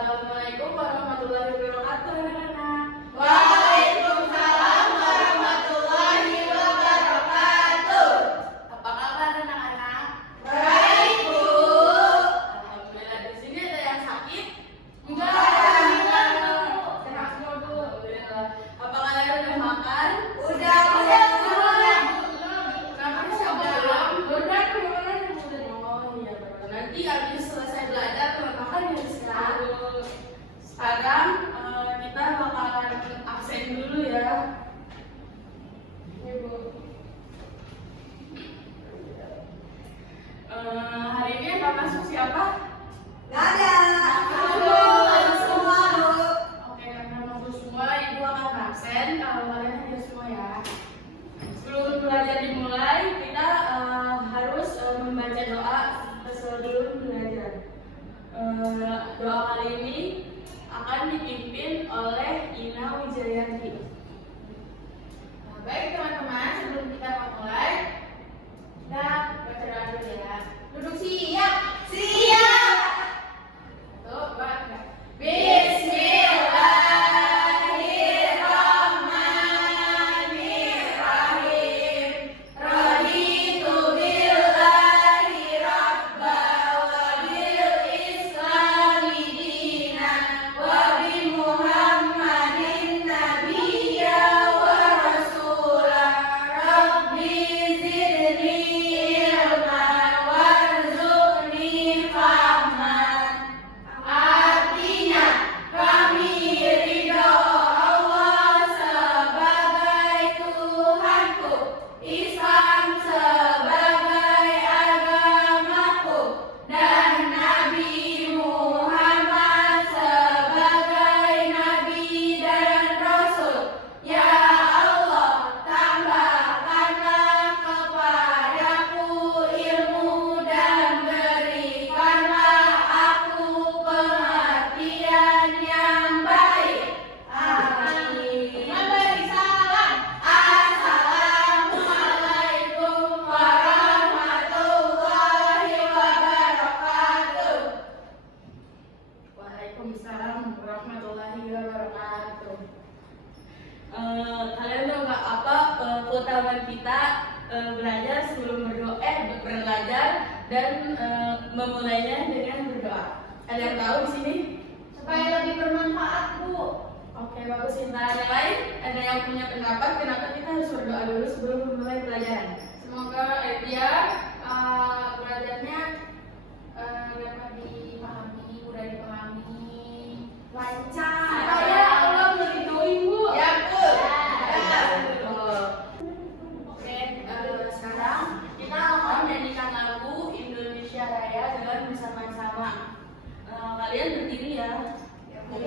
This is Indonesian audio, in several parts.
Assalamualaikum warahmatullahi wabarakatuh, anak-anak. Waalaikumsalam warahmatullahi wabarakatuh. Apa kabar anak-anak? Baik, Bu. Alhamdulillah. Di sini ada yang sakit? Enggak, alhamdulillah, Bu. Sehat semua, Bu. Alhamdulillah. Apa kalian udah makan? Udah, Bu. Kenapa siapa belum? Udah, oh iya, betul. Nanti habis selesai belajar telah makan ya sekarang. Sekarang kita bakalan absen dulu ya. Ini Bu. Hari ini yang masuk siapa? Nggak ada. Halo, semua, Bu. Oke, karena masuk semua, Ibu akan absen kalau kalian hadir semua ya. Sebelum belajar dimulai, kita harus membaca doa sebelum belajar. Doa kali ini akan dipimpin oleh Ina Wijayanti. Baik teman-teman, sebelum kita memulai, kita baca doa dulu ya. Duduk siap. Siap. Tuh, baca. Bismillahirrahmanirrahim. Raditu billahi rabba wa bil islami dinan wa bi Muhammadin nabiyya wa rasula. Rabbi zidni ilman warzuqni fahman. Artinya, kami ridho Allah sebagai Tuhanku, Islam sebagai agamaku, dan Nabi Muhammad sebagai Nabi dan Rasul. Ya Allah, tambahkanlah kepadaku ilmu dan berikanlah aku pengertian yang baik. Amin. Memberi salam. Assalamualaikum warahmatullahi wabarakatuh. Waalaikumsalam warahmatullahi wabarakatuh. Kalian tahu nggak apa keutamaan kita belajar sebelum belajar dan memulainya dengan berdoa? Ada yang tahu di sini? Supaya lebih bermanfaat, Bu. Oke, bagus. Intan yang lain ada yang punya pendapat kenapa kita harus berdoa dulu sebelum memulai pelajaran? Semoga belajarnya dapat dipahami, mudah dipahami, lancar. Supaya Allah meridhoi, Bu. Ya, Bu. Ya. Oke, sekarang kita akan menyanyikan lagu Indonesia Raya dengan bersama-sama. Kalian berdiri ya. Bu.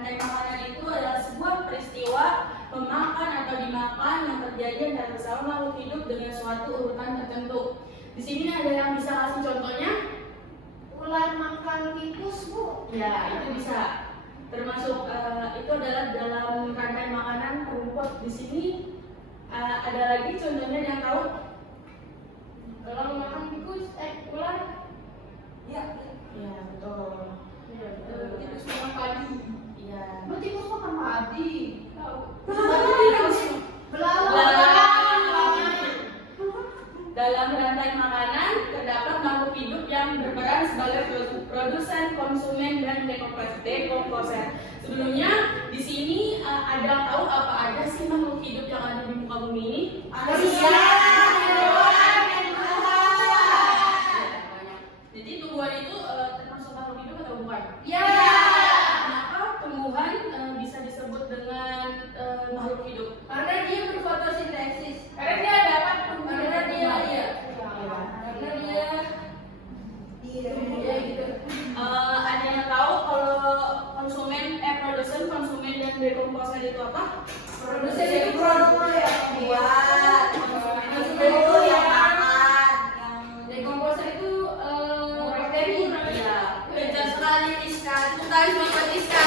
rantai makanan itu adalah sebuah peristiwa memakan atau dimakan yang terjadi antara bersama makhluk hidup dengan suatu urutan tertentu. Di sini ada yang bisa kasih contohnya? Ular makan tikus, Bu. Ya, itu bisa. Termasuk itu adalah dalam rantai makanan rumput. Di sini ada lagi contohnya yang tahu? Kalau makan tikus, ular. Ya, betul. Tikus makan padi. Iya. Bu, tikus makan padi. Tahu. Tikus Belalang. Dalam rantai makanan terdapat makhluk hidup yang berperan sebagai produsen, konsumen, dan dekomposer. Sebelumnya di sini ada yang tahu apa aja sih makhluk hidup yang ada di muka bumi ini? Manusia, hewan, dan tumbuhan. Jadi tumbuhan itu termasuk makhluk hidup atau bukan? Ya. Kenapa tumbuhan bisa disebut dengan makhluk hidup? Karena dia berfotosintesis. Karena dia dapat ada yang tahu kalau produsen, konsumen, dan dekomposer itu apa? Produsen itu produknya yang buat, konsumen itu yang makan, yang dekomposer itu bakteri. Iya, pintar sekali Rizka. Tepuk tangan semua buat Rizka.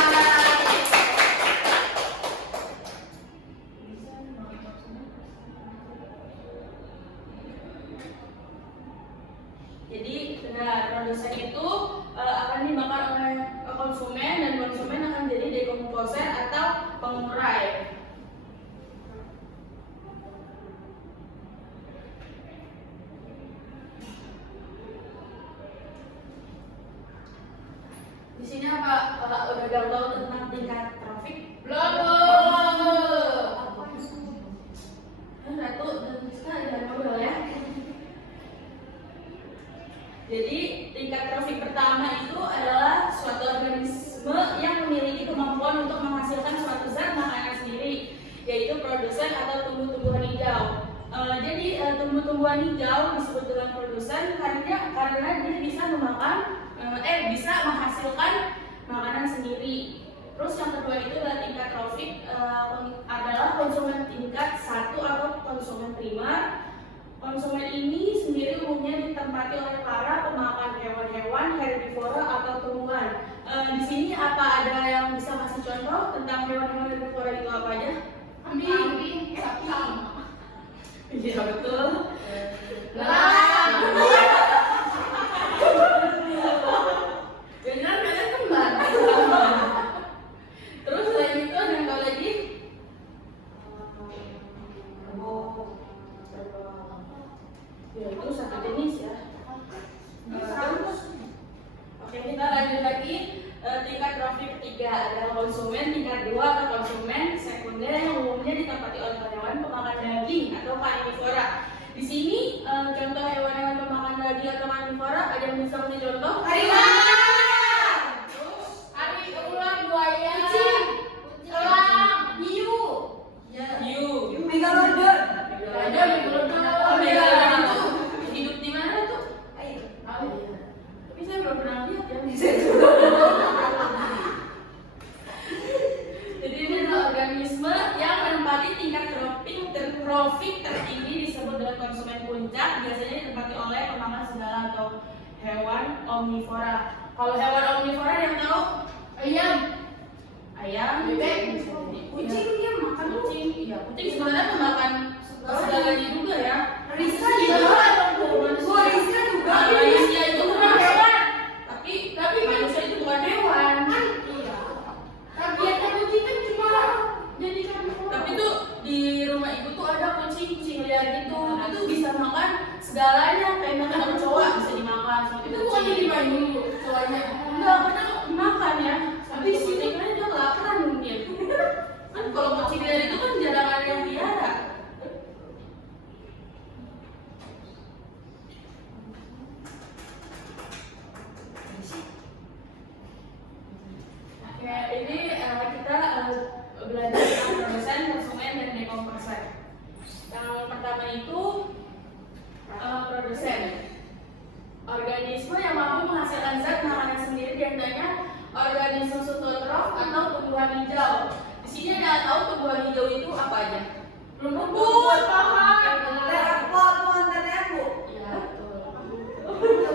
Jadi benar, produsen itu akan dimakan oleh konsumen dan konsumen akan jadi dekomposer atau pengurai. Di sini apa udah galau tentang tingkat trafik? Belum. Ratu dan Rizka ada ngobrol ya. Jadi tingkat trofik pertama itu adalah suatu organisme yang memiliki kemampuan untuk menghasilkan suatu zat makanan sendiri, yaitu produsen atau tumbuh-tumbuhan hijau. Jadi tumbuh-tumbuhan hijau disebut dengan produsen karena dia bisa menghasilkan makanan sendiri. Terus yang kedua itu adalah tingkat trofik adalah konsumen tingkat 1 atau konsumen primer. Konsumen ini sendiri umumnya ditempati oleh para pemakan hewan-hewan herbivora atau tumbuhan. Di sini apa ada yang bisa kasih contoh tentang hewan-hewan herbivora itu apa aja? Kambing, sapi. Iya betul. Belalang. Benar kalian kembar. Terus selain itu ada yang tahu lagi? Ya itu satu jenis ya. Terus, oke kita lanjut lagi. Tingkat trofik ketiga adalah konsumen tingkat 2 atau konsumen sekunder yang umumnya ditempati oleh hewan pemakan daging atau karnivora. Di sini contoh hewan-hewan pemakan daging atau karnivora ada yang bisa kasih contoh? Harimau. Terus Ular, buaya. Kucing. Elang, hiu. hiu. Megalodon. Ada megalodon. Megalodon itu hidup di mana tuh? Tapi saya belum pernah lihat ya. Jadi ini adalah organisme yang menempati tingkat trofik tertinggi disebut dengan konsumen puncak, biasanya ditempati oleh pemakan segala atau hewan omnivora. Kalau hewan omnivora yang tahu? Ayam, Bebek. kucing dia makan kucing. Iya, kucing sebenarnya memakan segalanya juga ya. Rizka juga. Rizka juga. Manusia itu bukan hewan, tapi manusia itu bukan hewan. Iya. Tabiatnya kucing kan cuma jadi karnivora. Tapi tuh di rumah ibu tuh ada kucing liar gitu, itu bisa makan segalanya, kayak makan kecoa bisa dimakan. Itu bukannya dimain dulu kecoanya. Enggak, kadang makan ya. Tapi kucing kan dia kelaparan mungkin. Kan kalau kucing liar itu kan jarang ada yang piara. Oke, ini kita belajar tentang produsen, konsumen, dan dekomposer. Yang pertama itu produsen. Organisme yang mampu menghasilkan zat makanan sendiri, diantaranya organisme fototrof atau tumbuhan hijau. Di sini ada tahu tumbuhan hijau itu apa aja? Rumput, pohon, pohon terembu. Iya, betul.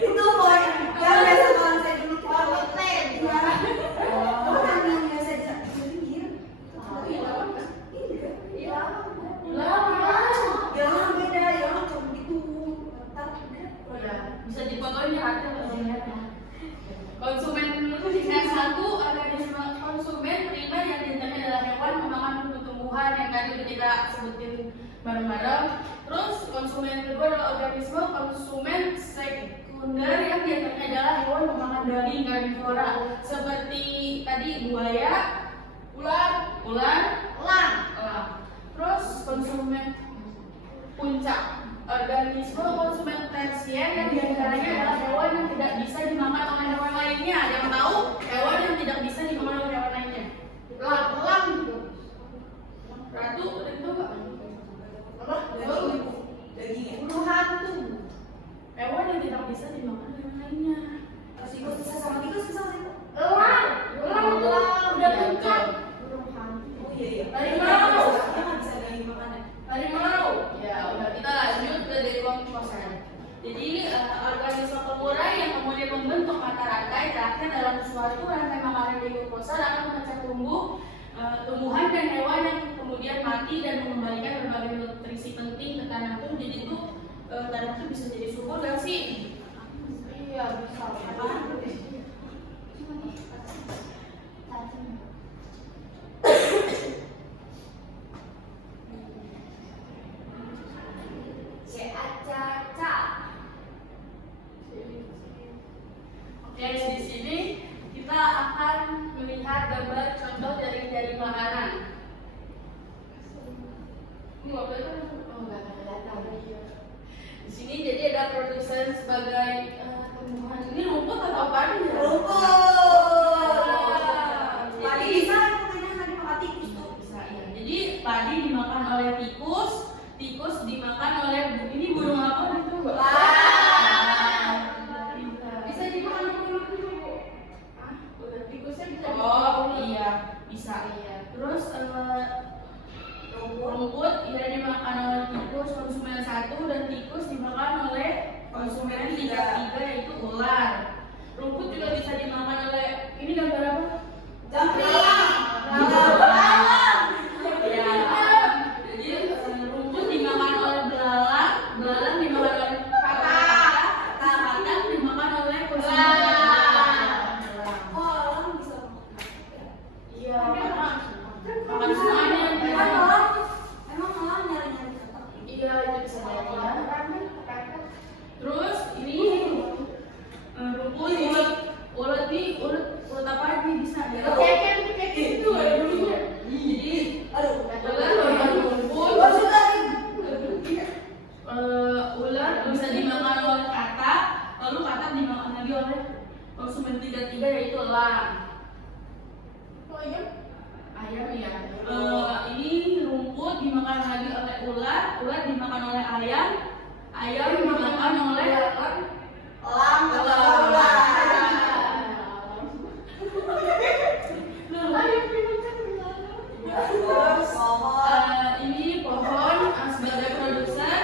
Itu pohon yang biasa kalau saya dulu pohon peten. Pohon yang biasa pinggir. Iya. Ya beda ya macam gitu. Ya, bisa dipotong ya hati konsumen yang satu organisme konsumen primer yang diantaranya adalah hewan memakan tumbuh-tumbuhan yang tadi udah kita sebutin bareng-bareng. Terus konsumen kedua adalah organisme konsumen sekunder yang diantaranya adalah hewan memakan daging karnivora seperti tadi buaya, ular, elang. Terus konsumen puncak organisme konsumen tersier yang diantaranya adalah hewan yang tidak bisa dimakan oleh hewan lainnya. Yang tahu hewan yang tidak bisa dimakan oleh hewan lainnya? Elang gitu. Ratu, udah tahu nggak? Apa? Dagingnya. Bulu hantu. Hewan yang tidak bisa dimakan oleh hewan lainnya. Tikus bisa sama tikus bisa sama. Elang udah puncak. Oh iya. Harimau. Bisa daging makanan. Harimau. Ya, udah kita lanjut ke dekomposan. Jadi organisme pengurai yang kemudian membentuk mata rantai terakhir dalam suatu rantai makanan dekomposan akan memecah tumbuhan dan hewan yang kemudian mati dan mengembalikan berbagai nutrisi penting ke tanah tuh. Jadi itu tanah tuh bisa jadi subur gak sih? Iya bisa. Oke, di sini kita akan melihat gambar contoh dari makanan. Ini nggak boleh kan? Oh, nggak kelihatan. Di sini jadi ada produsen sebagai tumbuhan. Ini rumput atau padi? Rumput. Padi bisa dimakan tikus tuh. Bisa ya. Jadi padi dimakan oleh tikus, tikus dimakan oleh ini burung apa itu? Bisa dimakan burung itu. Tikusnya bisa. Oh iya, bisa iya. Terus rumput ya dimakan oleh tikus konsumen satu dan tikus dimakan oleh konsumen tiga yaitu ular. Rumput juga bisa dimakan oleh ini gambar apa? Jamblang. Ya. Jadi rumput dimakan oleh belalang, belalang dimakan oleh katak dimakan oleh konsumen. Oh, orang bisa Iya, makan semuanya. Emang orang nyari-nyari katak. Iya, itu bisa jadi ya. Terus ini rumput ulet nih, ulet apa nih bisa ya? Kayak gitu ya dulunya. Jadi ulet rumput. Ular bisa dimakan oleh katak, lalu katak dimakan lagi oleh konsumen tiga yaitu elang. Ayam ya. Ini rumput dimakan lagi oleh ular dimakan oleh ayam dimakan oleh elang. Terus ini pohon sebagai produsen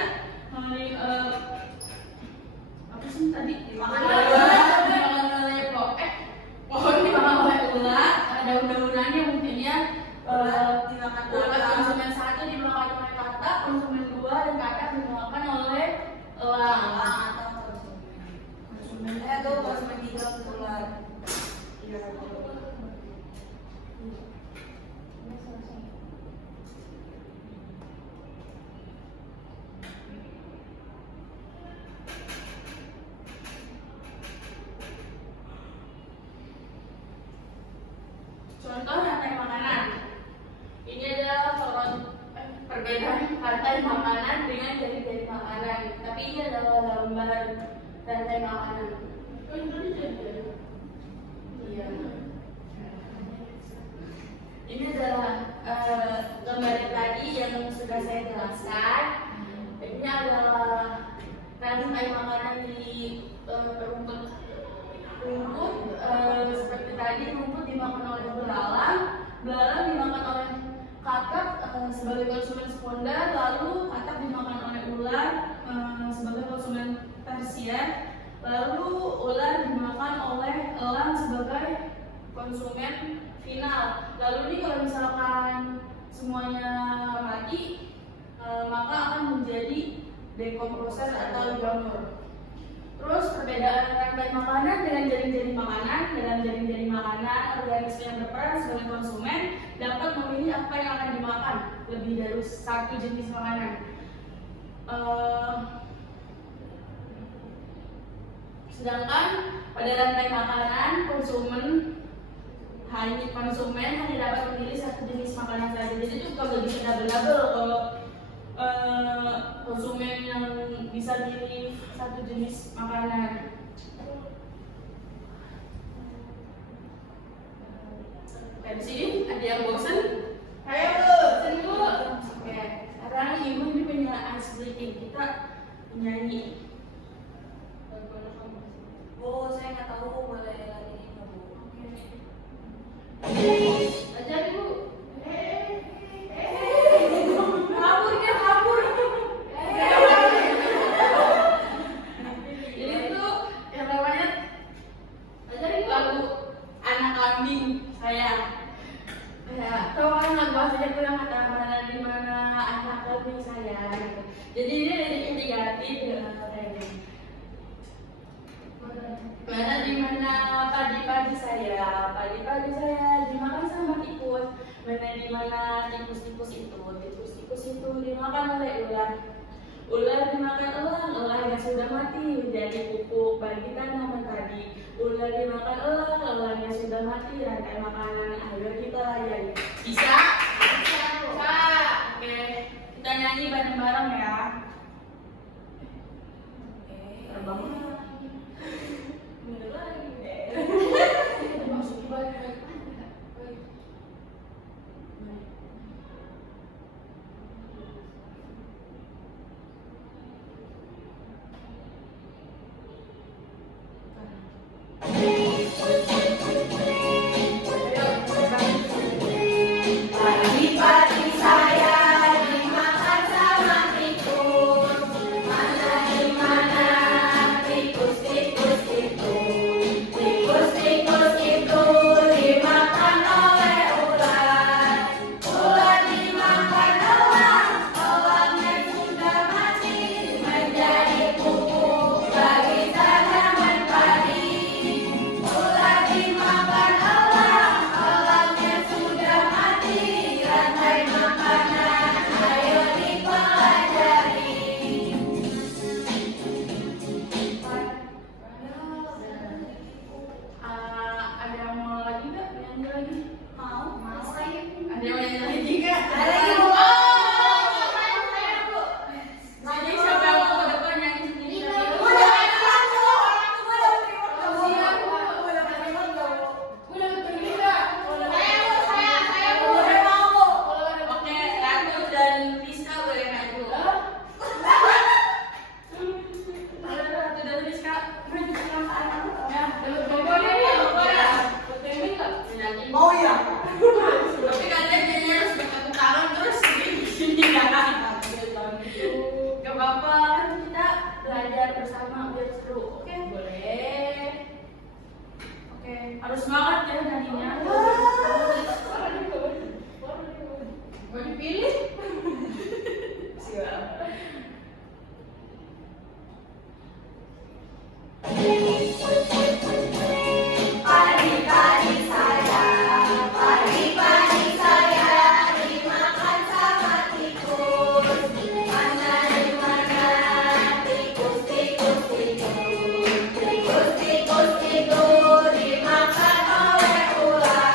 apa sih tadi? Dimakan oleh pohon dimakan oleh ular, daun-daunannya mungkin ya. Dimakan Ular konsumen satu dimakan oleh katak, konsumen dua dan katak dimakan oleh elang. Konsumen tiga sebagai konsumen sekunder, lalu katak dimakan oleh ular sebagai konsumen tersier, lalu ular dimakan oleh elang sebagai konsumen final. Lalu nih kalau misalkan semuanya mati, maka akan menjadi dekomposer atau jamur. Terus perbedaan rantai makanan dengan jaring-jaring makanan. Dalam jaring-jaring makanan, organisme yang berperan sebagai konsumen dapat memilih apa yang akan dimakan lebih dari satu jenis makanan. Sedangkan pada rantai makanan, konsumen hanya dapat memilih satu jenis makanan saja. Jadi itu kalau bisa double-double kalau konsumen yang bisa pilih satu jenis makanan. Oke, di sini ada yang bosan? Ayo Bu. Bosan Bu? Oke, sekarang Ibu ini punya ice breaking, kita menyanyi. Bu, saya nggak tahu boleh lagi ini Bu. Ajar Ibu. Kabur dia kabur. Ini tuh yang namanya lagu anak kambing saya. Ya, tahu kan lagu aslinya tuh yang kata di mana anak kambing saya. Gitu. Jadi ini dari indikatif mana di mana padi-padi saya dimakan sama tikus. Mana di mana tikus itu dimakan oleh ular dimakan elang yang sudah mati menjadi pupuk bagi tanaman tadi. Ular dimakan elang yang sudah mati rantai makanan. Ayo kita layani. Bisa? Oke, kita nyanyi bareng-bareng ya. Terbang. Bener lagi deh. Masuk balik. Pagi-pagi saya dimakan sama tikus. Mana di mana tikus-tikus itu. Tikus-tikus itu dimakan oleh ular. Ular dimakan elang. Elangnya sudah mati menjadi pupuk bagi tanaman padi. Ular dimakan elang. Elangnya sudah mati rantai makanan. Ayo dipelajari. Ada yang mau lagi nggak? Nyanyi lagi? Mau lagi. Ada yang mau nyanyi lagi nggak? Ada lagi Bu. Jadi siapa yang mau ke depan nyanyi sendiri? Udah kan Bu. Udah beri waktu. Siap, Bu. Udah beri waktu. Udah pergi nggak? Saya Bu. Saya mau Bu. Oke, Ratu dan Rizka boleh maju. Ratu dan Rizka maju ke depan. Ya, pokoknya ya, pokoknya. Bertemu nggak? Nanti. Mau ya? Tapi kalian nyanyi harus bertepuk tangan terus gini ya. Gak apa-apa, kan kita belajar bersama biar seru. Oke? Boleh. Oke, harus semangat ya nantinya. Mau dipilih? Siap. Pagi-pagi saya dimakan sama tikus. Mana di mana tikus-tikus itu. Tikus-tikus itu dimakan oleh ular.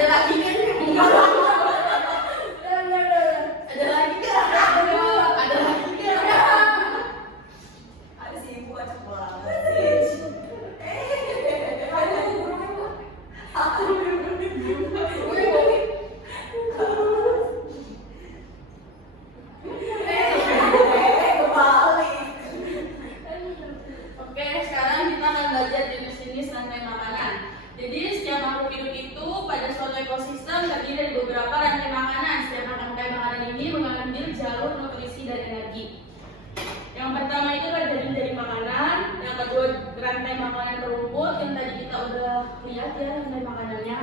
Ada lagi kan? Ada lagi kan? Ada lagi kan? Ada si ibu acak banget sih. Oke, sekarang kita akan belajar jenis-jenis rantai makanan. Jadi setiap makhluk hidup itu pada suatu ekosistem terdiri dari beberapa rantai makanan. Setiap rantai makanan ini mengambil jalur nutrisi dan energi. Yang pertama itu adalah jaring-jaring makanan. Yang kedua rantai makanan perumput yang tadi kita udah lihat ya rantai makanannya.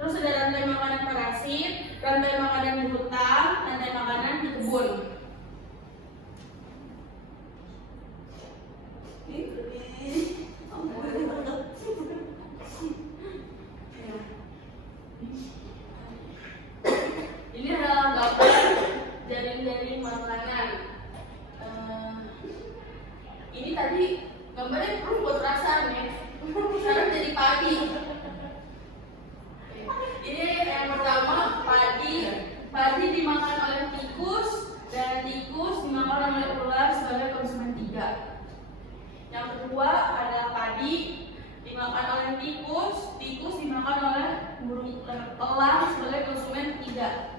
Terus ada rantai makanan parasit, rantai makanan di hutan, rantai makanan di kebun. Ini adalah gambar jaring-jaring makanan. Ini tadi gambarnya rumput perasaan ya. Sekarang jadi padi. Ini yang pertama padi. Padi dimakan oleh tikus dan tikus dimakan oleh ular sebagai konsumen 3. Yang kedua adalah padi dimakan oleh tikus, tikus dimakan oleh burung elang sebagai konsumen 3.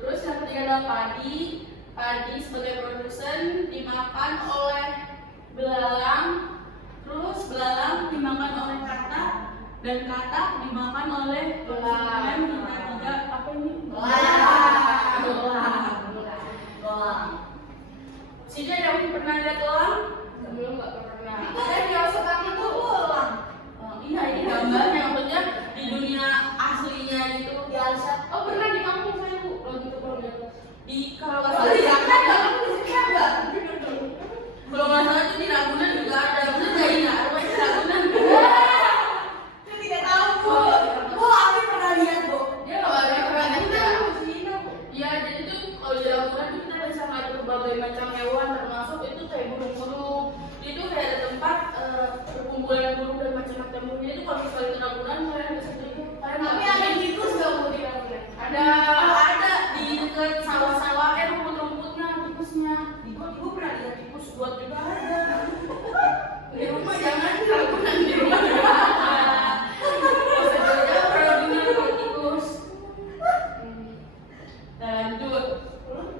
Terus yang ketiga adalah padi, padi sebagai produsen dimakan oleh belalang, terus belalang dimakan oleh katak dan katak dimakan oleh konsumen 3. Apa ini? Bolang. Sini ada yang pernah lihat elang? Belum, nggak pernah. Itu ada di Australia itu bolang. Iya, ini gambarnya maksudnya di dunia aslinya itu. Di Alsat. Oh, pernah di kampung saya Bu. Lagi ke Bogor. Di kalau nggak Oh, salah di di Jakarta, Ragunan. kamu di Jakarta. Kalau nggak salah itu di Ragunan juga ada. Maksudnya jadi nggak rumahnya Ragunan. Saya tidak tahu, Bu. Bu, Abi pernah lihat, Bu. Dia nggak ada pernah ada. Iya, jadi tuh kalau di Ragunan tuh kita bisa ngadu berbagai macam hewan termasuk itu kayak burung-burung. Itu kayak ada tempat perkumpulan burung dan macam-macam burung. Itu kalau misalnya di Ragunan kalian bisa jadi. Tapi ada tikus nggak, Bu, di Ragunan? Ada di dekat sawah-sawah rumput-rumputnya tikusnya. Ibu pernah lihat tikus? Buat juga ada. Di rumah jangan di Ragunan, di rumah juga ada. Bisa jauh-jauh kalau dengan tikus. Nah, lanjut.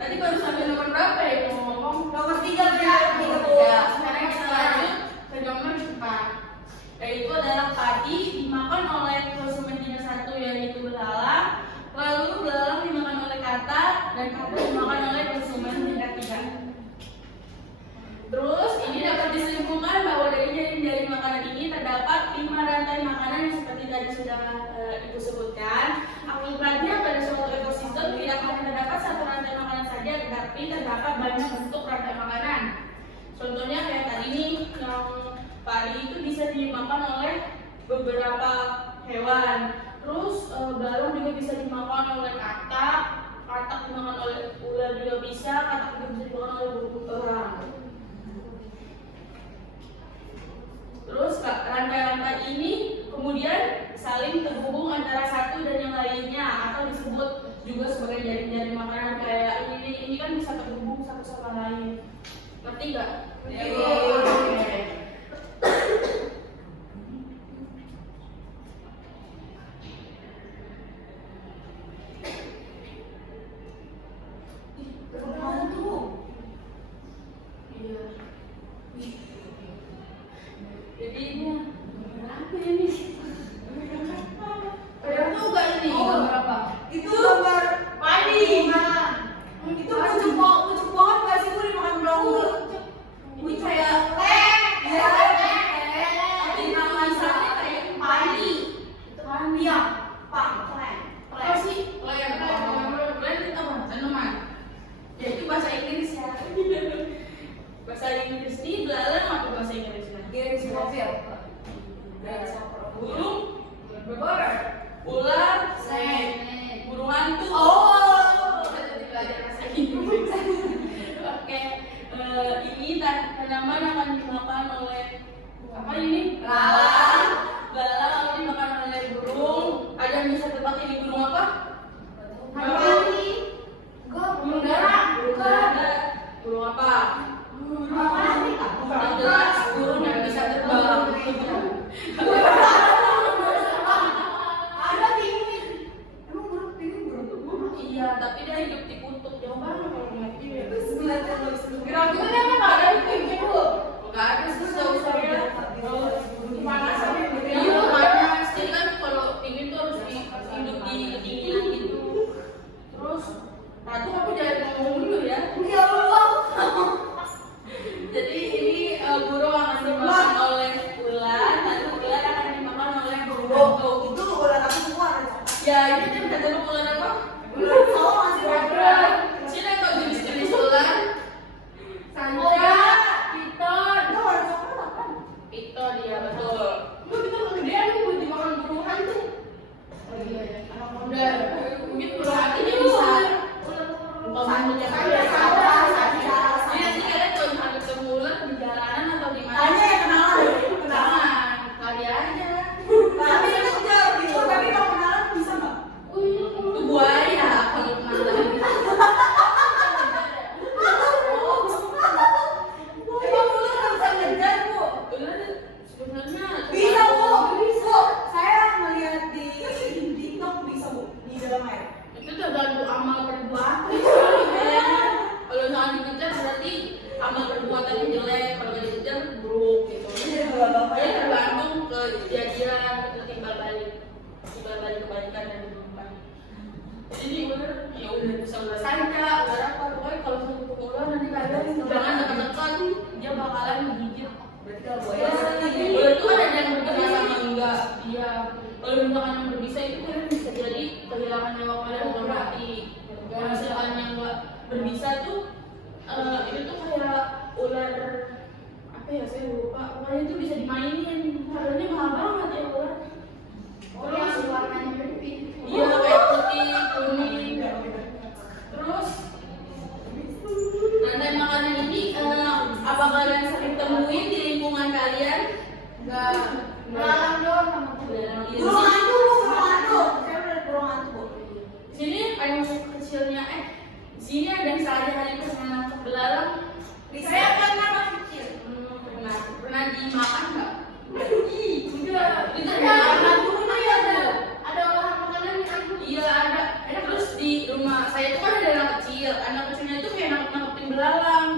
Tadi baru sampai nomor berapa ya ngomong? Nomor 3 ya, 3, Bu. Ya, sekarang kita lanjut ke nomor 4. Yaitu adalah padi dimakan oleh konsumen 1 yaitu belalang. Lalu belalang dimakan oleh katak dan katak dimakan oleh konsumen 3. Terus ini dapat disimpulkan bahwa dari jaring-jaring makanan ini terdapat 5 rantai makanan yang seperti tadi sudah Ibu sebutkan. Akibatnya pada suatu ekosistem tidak hanya terdapat satu rantai makanan saja, tetapi terdapat banyak bentuk rantai makanan. Contohnya kayak tadi nih, yang padi itu bisa dimakan oleh beberapa hewan. Terus belalang juga bisa dimakan oleh katak, katak dimakan oleh ular juga bisa, katak juga bisa dimakan oleh burung elang. Terus rantai-rantai ini kemudian saling terhubung antara satu dan yang lainnya atau disebut juga sebagai jaring-jaring makanan kayak ini kan bisa terhubung satu sama lain. Ngerti nggak? Oke. Iya. Jadi ini apa ini? Kalian tahu nggak ini gambar apa? Itu gambar Padi. Itu pucuk pohon nggak sih, Bu, dimakan belum? Ini kayak Ya ini dia udah tahu ular apa? Ular tahu masih bergerak. Sini kok jenis-jenis ular? Sanca, piton. itu ular coklat apa? Piton ya betul. Lu kita kegedean nih buat dimakan burung hantu. Oh iya ya. Udah mungkin burung hantunya bisa. Sanca, Iya sih kalian kalau misalnya ketemu ular di jalanan atau di mana? tanya yang kenalan. Kenalan, kali aja. Tapi itu jauh gitu. Tapi kalau kenalan bisa nggak? Itu buaya kalau kenalan. Emang ular nggak bisa ngejar bu? Ular sebenarnya Bisa bu, bisa. Saya melihat di TikTok bisa bu di dalam air. itu tergantung amal perbuatan kayaknya. Kalau misalnya dikejar berarti amal perbuatannya jelek, kalau nggak dikejar buruk gitu. Ya tergantung kejadian itu timbal balik kebaikan dan keburukan. Jadi ular ya udah bisa ular sanca, ular apa pokoknya kalau satu ketemu ular nanti kalian jangan dekat-dekat, dia bakalan menggigit. Berarti kalau buaya sendiri. Ular itu ada yang berbisa sama enggak? Iya. Kalau misalkan yang berbisa itu kalian bisa jadi kehilangan nyawa kalian atau mati. Kalau misalkan yang enggak berbisa tuh itu tuh kayak ular apa ya saya lupa. Pokoknya itu bisa dimainin. Harganya mahal banget ya ular. Oh yang warnanya putih. Iya kayak putih, kuning. Terus rantai makanan ini apa kalian sering temuin di lingkungan kalian? Enggak. Malam doang sama bu. Burung hantu bu, burung hantu. Saya udah burung hantu bu. Sini yang kecilnya sini ada yang sehari-hari pernah nangkep belalang. Saya pernah pas kecil. Pernah dimakan nggak? Udah. Itu Ya, ada dulu tuh ya ada olahan makanan yang iya ada. Terus di rumah saya itu kan ada anak kecilnya itu kayak nangkepin belalang,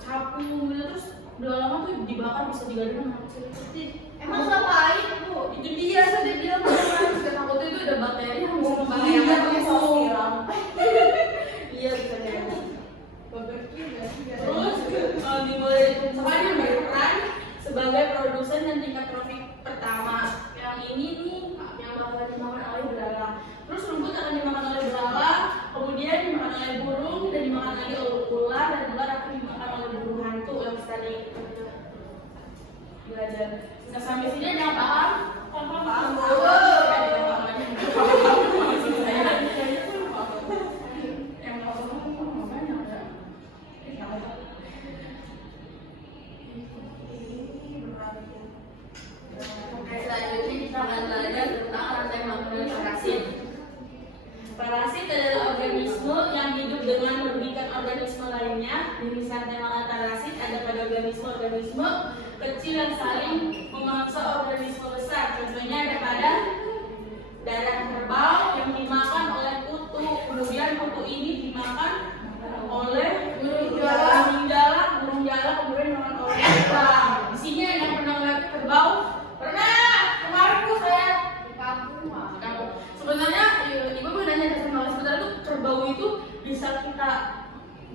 capung gitu. Terus belalang tuh dibakar bisa digadang anak kecil itu. emang ngapain bu? Itu dia saja dia makan. Takutnya itu ada bakteri yang bisa Iya, membahayakan pakai itu. saus tiram. Iya bisa jadi. Terus dimulai dari yang berperan sebagai produsen dan tingkat profit pertama. Yang ini nih yang bakal dimakan oleh belalang. Terus rumput akan dimakan oleh belalang, kemudian dimakan oleh burung dan dimakan lagi oleh ular dan ular akan dimakan oleh burung hantu yang tadi belajar. Nah sampai sini ada yang paham? Paham. Selanjutnya kita akan belajar tentang rantai makanan parasit. Parasit adalah organisme yang hidup dengan merugikan organisme lainnya. Jenis rantai makanan parasit ada pada organisme kecil yang saling memangsa organisme besar. Contohnya ada pada darah kerbau yang dimakan oleh kutu. Kemudian kutu ini dimakan oleh burung jala, kemudian dimakan oleh kerbau. Di sini ada yang pernah melihat kerbau? Pernah. Kemarin bu saya Di kampung mah. sebenarnya ibu mau nanya sama sebenarnya tuh kerbau itu bisa kita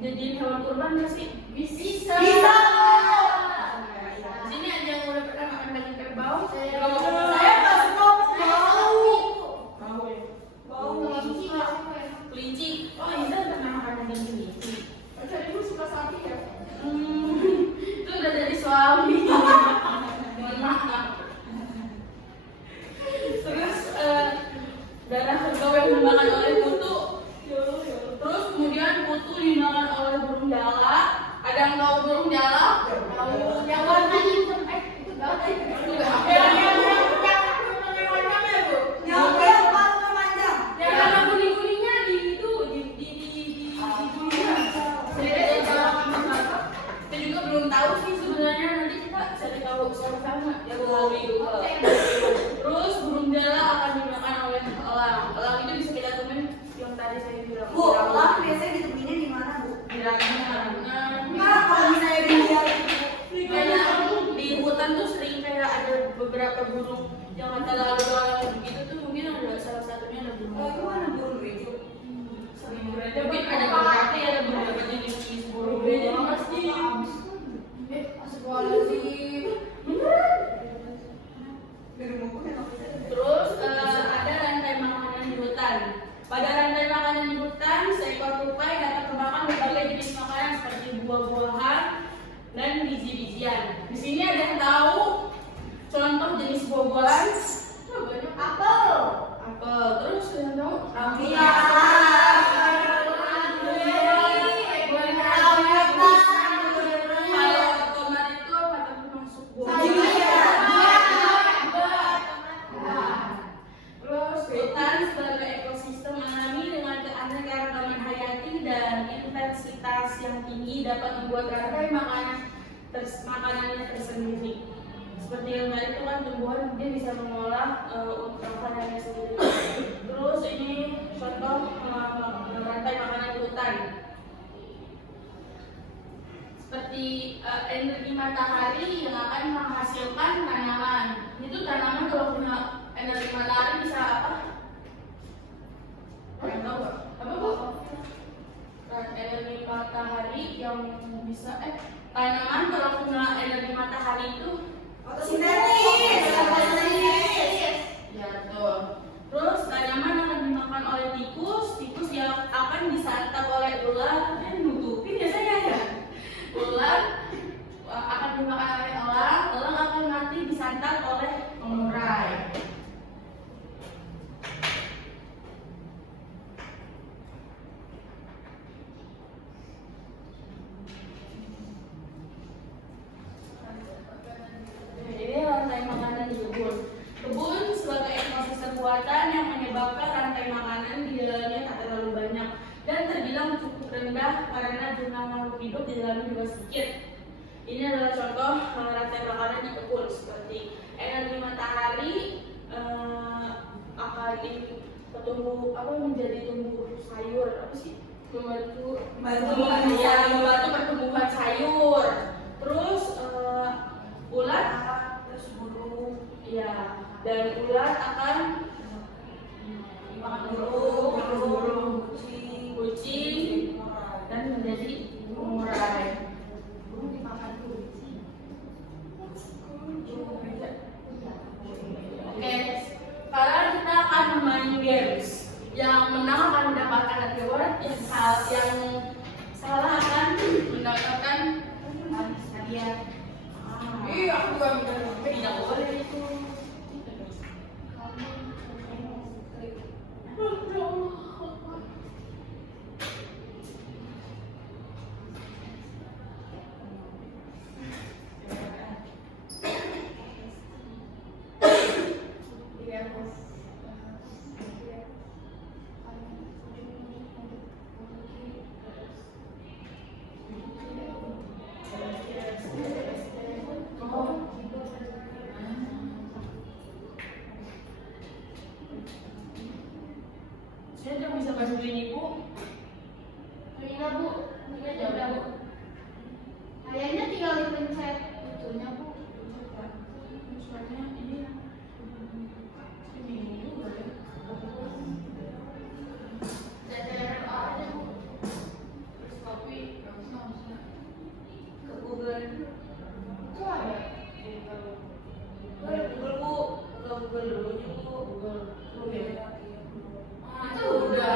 jadiin hewan kurban nggak sih? Bisa. Bisa. Sini ada yang udah pernah makan daging kerbau? Saya nggak suka bau. Bau ya. Bau kelinci nggak suka ya? Kelinci. Oh Indah pernah makan daging kelinci. Jadi ibu suka sapi ya? Itu udah dari suami. Mohon maaf. Terus darah kerbau yang dimakan oleh kutu. Terus kemudian kutu dimakan oleh burung jala. Ada yang tahu burung jala? Tahu. Yang warnanya hitam itu banget. Itu nggak apa. Yang paling panjang. Ya karena kuning-kuningnya di itu di bulunya. Saya kita juga belum tahu sih sebenarnya, nanti kita cari tahu sama-sama ya Bu. Terus burung jala akan dimakan oleh elang. Elang itu bisa kita temuin yang tadi saya bilang. Bu, elang biasanya ditemuinnya di mana bu? Di rangingan. Nah, kalau misalnya dilihat Kayak di hutan tuh sering kayak ada beberapa burung yang kata lalu begitu tuh, mungkin ada salah satunya ada burung. itu mana burung bejo? Mungkin ada beberapa ya, ada beberapa jenis burung beda pasti. Astagfirullahaladzim. Di rumahku enak. Terus ada rantai makanan di hutan. ujian. Di sini ada yang tahu contoh jenis buah-buahan? Banyak. Apel. Apel. Terus ada yang tahu? Iya. Kalau tomat itu apa termasuk buah? Terus hutan sebagai ekosistem alami dengan keanekaragaman hayati dan intensitas yang tinggi dapat membuat rantai makanannya tersendiri. Seperti yang tadi itu kan tumbuhan dia bisa mengolah untuk makanannya sendiri. Terus ini contoh rantai makanan di hutan. Seperti energi matahari yang akan menghasilkan tanaman. Itu tanaman kalau punya energi matahari bisa apa? Tahu nggak? Apa bu? Energi matahari yang bisa tanaman kalau punya energi matahari itu Fotosintesis. ya betul. Terus tanaman akan dimakan oleh tikus, tikus yang akan disantap oleh ular, nutupin biasanya ya. Ular akan dimakan oleh elang, elang akan nanti disantap oleh pengurai. Ini rantai makanan di kebun. Kebun sebagai ekosistem buatan yang menyebabkan rantai makanan di dalamnya tak terlalu banyak dan terbilang cukup rendah karena jumlah makhluk hidup di dalamnya juga sedikit. Ini adalah contoh rantai makanan di kebun seperti energi matahari akan tumbuh menjadi tumbuh sayur apa sih? Membantu pertumbuhan sayur. Terus ulat Terus burung. ya, dan ulat akan makan burung, kucing, dan menjadi pengurai. Burung dimakan kucing. Oke, sekarang kita akan bermain games. Yang menang akan mendapatkan reward, yang salah akan mendapatkan hadiah. Iya, aku juga minta. Tidak boleh itu. Saya tidak bisa bahasa ini, Bu. Ini Bu, ini aja udah Bu. Kayaknya tinggal dipencet itunya Bu. Soalnya ini juga ya. Jajaran aja Bu. Terus kopi, ke Google. Itu ada. Google, Bu. Ke Google dulu, Google. Ya. Itu udah.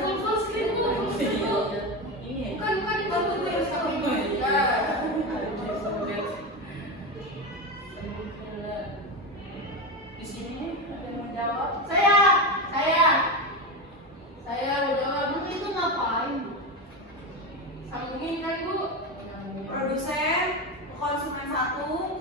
Full screen tuh, full screen tuh. Ini ya? Bukan itu tuh yang sama. Di sini ada yang mau jawab. Saya mau jawab. Nanti itu ngapain Bu? Sambungin kan, Bu? Produsen, konsumen satu,